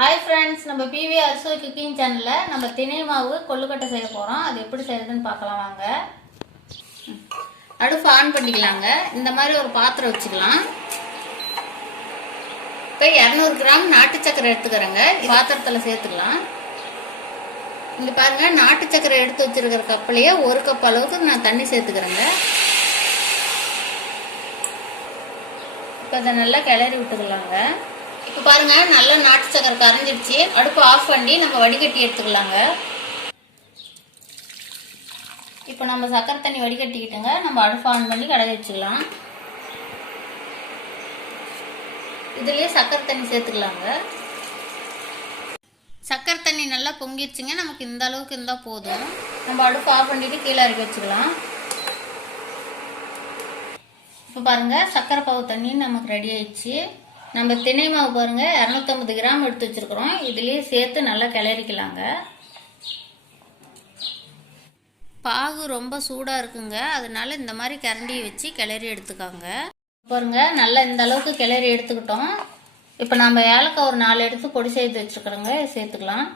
Hi friends நம்ம PV அரசு cooking சேனல்ல நம்ம திணை மாவு கொல்லுக்கட்டை செய்ய போறோம். அது எப்படி செய்யறதுன்னு பார்க்கலாம் வாங்க. அடுப்பு ஆன் பண்ணிக்கலாங்க. இந்த மாதிரி ஒரு பாத்திரம் வச்சுக்கலாம். இப்போ 200 கிராம் நாட்டு சக்கரை எடுத்துக்கறேங்க. பாத்திரத்துல சேர்த்துக்கலாம். இங்க பாருங்க, நாட்டு சக்கரை எடுத்து வச்சிருக்கிற கப்லயே 1 கப் அளவுக்கு நான் தண்ணி சேர்த்துக்கறேங்க. இப்போ இத நல்லா கிளறி விட்டுக்கலாங்க. இப்போ பாருங்க, நல்லா நாட்டு சக்கரை கரைஞ்சிடுச்சு. அடுப்பு ஆஃப் பண்ணி நம்ம வடிகட்டி எடுத்துக்கலாங்க. இப்போ நம்ம சக்கரை தண்ணி வடிகட்டிக்கிட்டுங்க. நம்ம அடுப்பு ஆன் பண்ணி கலரி வச்சுக்கலாம். இதுலயே சக்கரை தண்ணி சேர்த்துக்கலாங்க. சக்கரை தண்ணி நல்லா பொங்கிடுச்சுங்க. நமக்கு இந்த அளவுக்கு இருந்தா போதும். நம்ம அடுப்பு ஆஃப் பண்ணிட்டு கீழே இறக்கி வச்சுக்கலாம். இப்போ பாருங்க, சக்கரை பாவு தண்ணி நமக்கு ரெடி ஆயிடுச்சு. நம்ம திணை மாவு பாருங்க 250 கிராம் எடுத்து வச்சிருக்கிறோம். இதுலயே சேர்த்து நல்லா கிளறிக்கலாங்க. பாகு ரொம்ப சூடா இருக்குங்க, அதனால இந்த மாதிரி கரண்டியை வச்சு கிளறி எடுத்துக்காங்க. பாருங்க, நல்லா இந்த அளவுக்கு கிளறி எடுத்துக்கிட்டோம். இப்போ நம்ம ஏலக்காய் ஒரு 4 எடுத்து பொடி செய்து வச்சிருக்கிறோங்க, சேர்த்துக்கலாம்.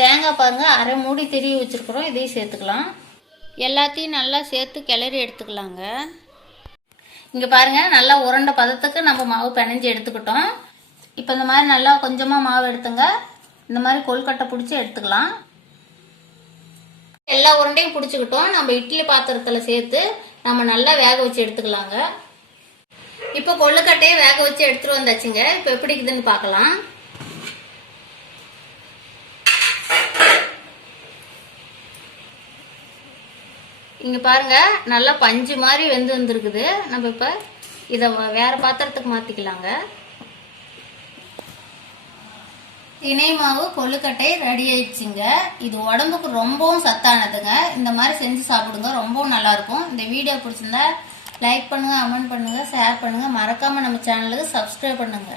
தேங்காய் பாருங்க அரை மூடி திருவி வச்சிருக்கிறோம், இதையும் சேர்த்துக்கலாம். எல்லாத்தையும் நல்லா சேர்த்து கிளறி எடுத்துக்கலாங்க. இங்க பாருங்க, நல்லா உருண்டை பதத்துக்கு நம்ம மாவு பிணைஞ்சு எடுத்துக்கிட்டோம். இப்போ இந்த மாதிரி நல்லா கொஞ்சமா மாவு எடுத்துங்க. இந்த மாதிரி கொல்கட்டை பிடிச்சி எடுத்துக்கலாம். எல்லா உருண்டையும் பிடிச்சிக்கிட்டோம். நம்ம இட்லி பாத்திரத்துல சேர்த்து நம்ம நல்லா வேக வச்சு எடுத்துக்கலாங்க. இப்போ கொல்லுக்கட்டையை வேக வச்சு எடுத்துட்டு வந்தாச்சுங்க. இப்போ எப்படி இருக்குதுன்னு பார்க்கலாம். இங்க பாருங்க, நல்லா பஞ்சு மாதிரி வெந்து வந்துருக்குது. நம்ம இப்ப இத வேற பாத்திரத்துக்கு மாத்திக்கலாங்க. திணை மாவு கொல்லுக்கட்டை ரெடி ஆயிடுச்சுங்க. இது உடம்புக்கு ரொம்பவும் சத்தானதுங்க. இந்த மாதிரி செஞ்சு சாப்பிடுங்க, ரொம்பவும் நல்லா இருக்கும். இந்த வீடியோ பிடிச்சிருந்தா லைக் பண்ணுங்க, கமெண்ட் பண்ணுங்க, ஷேர் பண்ணுங்க. மறக்காம நம்ம சேனலுக்கு சப்ஸ்கிரைப் பண்ணுங்க.